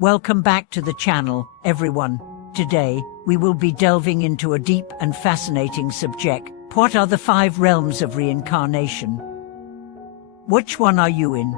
Welcome back to the channel, everyone. Today, we will be delving into a deep and fascinating subject. What are the 5 realms of reincarnation? Which one are you in?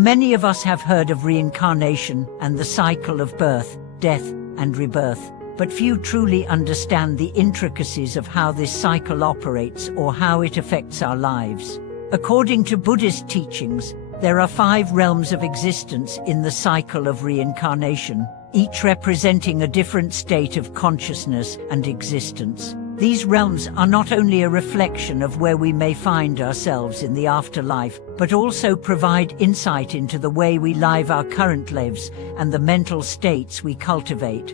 Many of us have heard of reincarnation and the cycle of birth, death, and rebirth, but few truly understand the intricacies of how this cycle operates or how it affects our lives. According to Buddhist teachings, there are 5 realms of existence in the cycle of reincarnation, each representing a different state of consciousness and existence. These realms are not only a reflection of where we may find ourselves in the afterlife, but also provide insight into the way we live our current lives and the mental states we cultivate.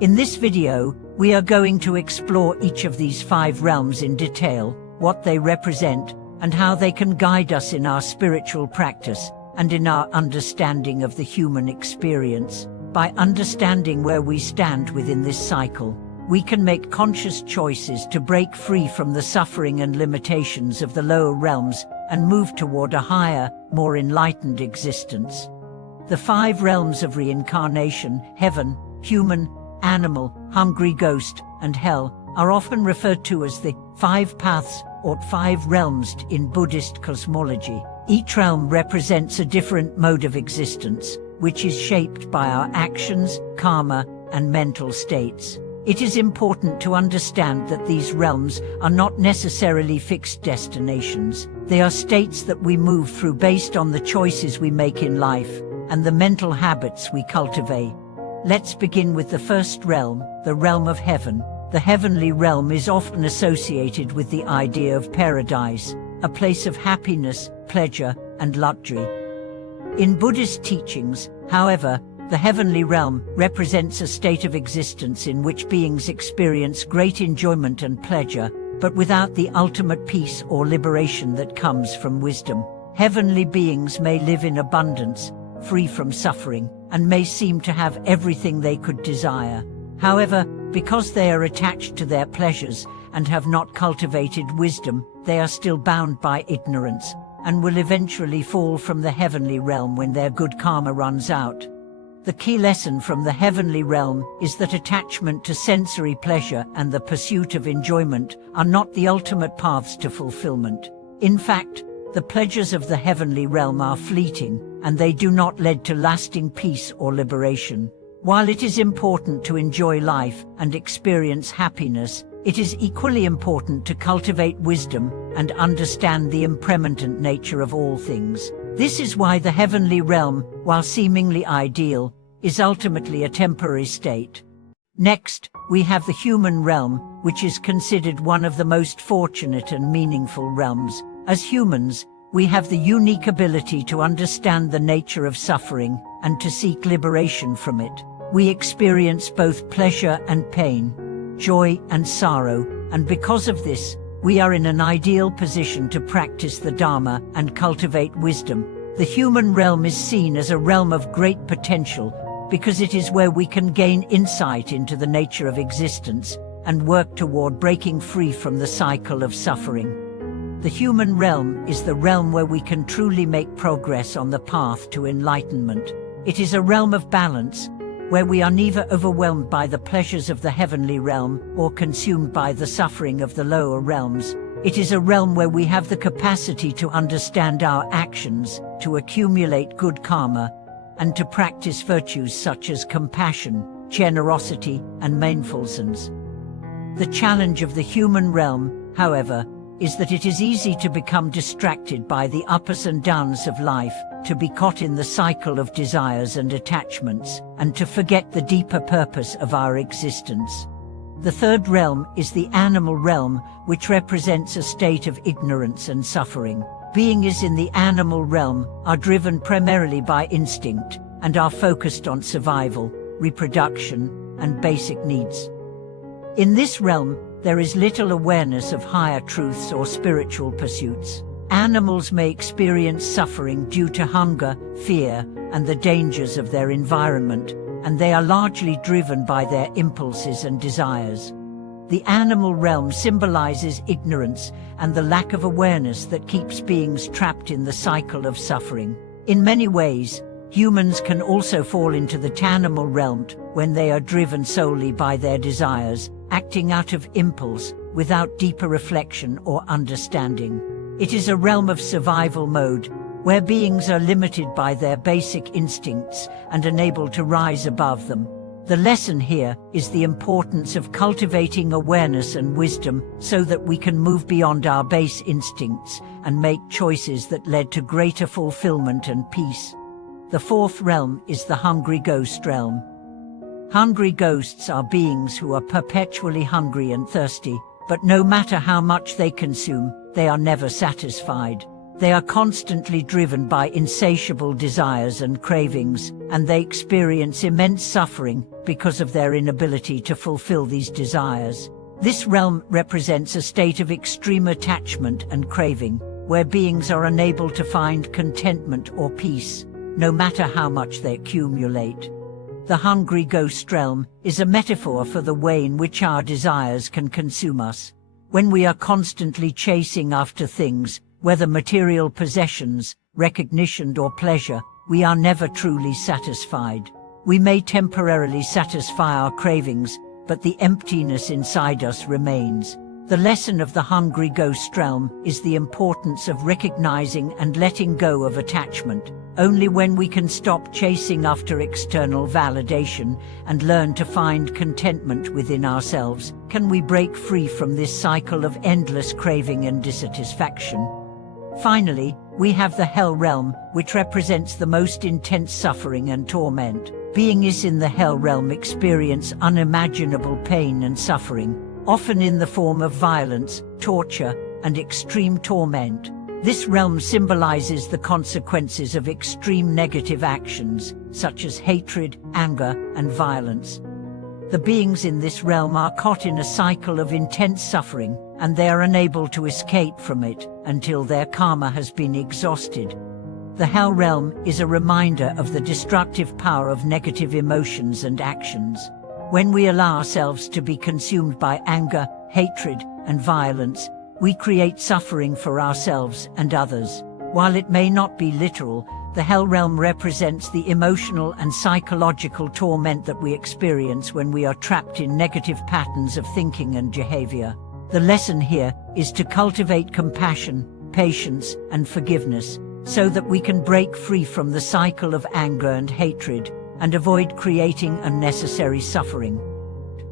In this video, we are going to explore each of these 5 realms in detail, what they represent, and how they can guide us in our spiritual practice and in our understanding of the human experience. By understanding where we stand within this cycle, we can make conscious choices to break free from the suffering and limitations of the lower realms and move toward a higher, more enlightened existence. The 5 realms of reincarnation, heaven, human, animal, hungry ghost, and hell, are often referred to as the 5 paths or 5 realms in Buddhist cosmology. Each realm represents a different mode of existence, which is shaped by our actions, karma, and mental states. It is important to understand that these realms are not necessarily fixed destinations. They are states that we move through based on the choices we make in life and the mental habits we cultivate. Let's begin with the first realm, the realm of heaven. The heavenly realm is often associated with the idea of paradise, a place of happiness, pleasure, and luxury. In Buddhist teachings, however, the heavenly realm represents a state of existence in which beings experience great enjoyment and pleasure, but without the ultimate peace or liberation that comes from wisdom. Heavenly beings may live in abundance, free from suffering, and may seem to have everything they could desire. However, because they are attached to their pleasures and have not cultivated wisdom, they are still bound by ignorance, and will eventually fall from the heavenly realm when their good karma runs out. The key lesson from the heavenly realm is that attachment to sensory pleasure and the pursuit of enjoyment are not the ultimate paths to fulfillment. In fact, the pleasures of the heavenly realm are fleeting, and they do not lead to lasting peace or liberation. While it is important to enjoy life and experience happiness, it is equally important to cultivate wisdom and understand the impermanent nature of all things. This is why the heavenly realm, while seemingly ideal, is ultimately a temporary state. Next, we have the human realm, which is considered one of the most fortunate and meaningful realms. As humans, we have the unique ability to understand the nature of suffering and to seek liberation from it. We experience both pleasure and pain, joy and sorrow, and because of this, we are in an ideal position to practice the Dharma and cultivate wisdom. The human realm is seen as a realm of great potential because it is where we can gain insight into the nature of existence and work toward breaking free from the cycle of suffering. The human realm is the realm where we can truly make progress on the path to enlightenment. It is a realm of balance, where we are neither overwhelmed by the pleasures of the heavenly realm or consumed by the suffering of the lower realms. It is a realm where we have the capacity to understand our actions, to accumulate good karma, and to practice virtues such as compassion, generosity, and mindfulness. The challenge of the human realm, however, is that it is easy to become distracted by the ups and downs of life, to be caught in the cycle of desires and attachments, and to forget the deeper purpose of our existence. The third realm is the animal realm, which represents a state of ignorance and suffering. Beings in the animal realm are driven primarily by instinct and are focused on survival, reproduction, and basic needs. In this realm, there is little awareness of higher truths or spiritual pursuits. Animals may experience suffering due to hunger, fear, and the dangers of their environment, and they are largely driven by their impulses and desires. The animal realm symbolizes ignorance and the lack of awareness that keeps beings trapped in the cycle of suffering. In many ways, Humans can also fall into the tanimal realm when they are driven solely by their desires, acting out of impulse, without deeper reflection or understanding. It is a realm of survival mode, where beings are limited by their basic instincts and unable to rise above them. The lesson here is the importance of cultivating awareness and wisdom so that we can move beyond our base instincts and make choices that lead to greater fulfillment and peace. The fourth realm is the hungry ghost realm. Hungry ghosts are beings who are perpetually hungry and thirsty, but no matter how much they consume, they are never satisfied. They are constantly driven by insatiable desires and cravings, and they experience immense suffering because of their inability to fulfill these desires. This realm represents a state of extreme attachment and craving, where beings are unable to find contentment or peace, no matter how much they accumulate. The hungry ghost realm is a metaphor for the way in which our desires can consume us. When we are constantly chasing after things, whether material possessions, recognition or pleasure, we are never truly satisfied. We may temporarily satisfy our cravings, but the emptiness inside us remains. The lesson of the hungry ghost realm is the importance of recognizing and letting go of attachment. Only when we can stop chasing after external validation and learn to find contentment within ourselves, can we break free from this cycle of endless craving and dissatisfaction. Finally, we have the hell realm, which represents the most intense suffering and torment. Beings in the hell realm experience unimaginable pain and suffering, often in the form of violence, torture, and extreme torment. This realm symbolizes the consequences of extreme negative actions, such as hatred, anger, and violence. The beings in this realm are caught in a cycle of intense suffering, and they are unable to escape from it until their karma has been exhausted. The hell realm is a reminder of the destructive power of negative emotions and actions. When we allow ourselves to be consumed by anger, hatred, and violence, we create suffering for ourselves and others. While it may not be literal, the hell realm represents the emotional and psychological torment that we experience when we are trapped in negative patterns of thinking and behavior. The lesson here is to cultivate compassion, patience, and forgiveness, so that we can break free from the cycle of anger and hatred, and avoid creating unnecessary suffering.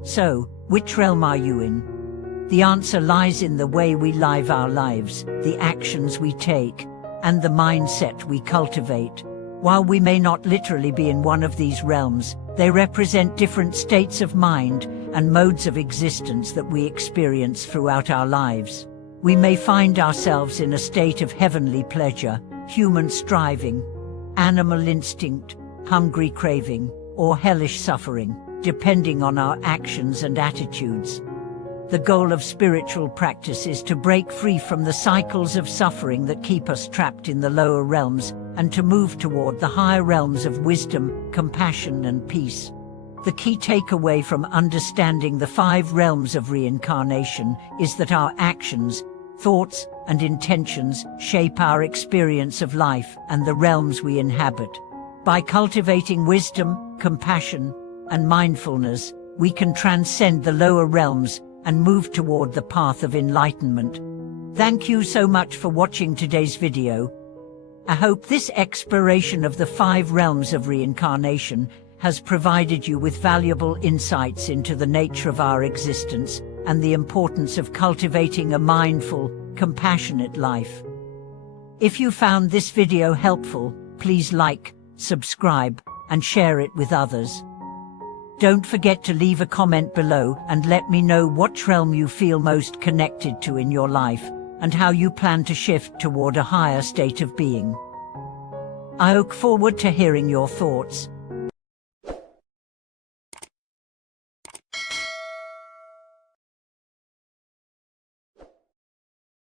So, which realm are you in? The answer lies in the way we live our lives, the actions we take, and the mindset we cultivate. While we may not literally be in one of these realms, they represent different states of mind and modes of existence that we experience throughout our lives. We may find ourselves in a state of heavenly pleasure, human striving, animal instinct, hungry craving, or hellish suffering, depending on our actions and attitudes. The goal of spiritual practice is to break free from the cycles of suffering that keep us trapped in the lower realms and to move toward the higher realms of wisdom, compassion, and peace. The key takeaway from understanding the 5 realms of reincarnation is that our actions, thoughts, and intentions shape our experience of life and the realms we inhabit. By cultivating wisdom, compassion, and mindfulness, we can transcend the lower realms and move toward the path of enlightenment. Thank you so much for watching today's video. I hope this exploration of the 5 realms of reincarnation has provided you with valuable insights into the nature of our existence and the importance of cultivating a mindful, compassionate life. If you found this video helpful, please like, subscribe, and share it with others. Don't forget to leave a comment below and let me know what realm you feel most connected to in your life and how you plan to shift toward a higher state of being. I look forward to hearing your thoughts.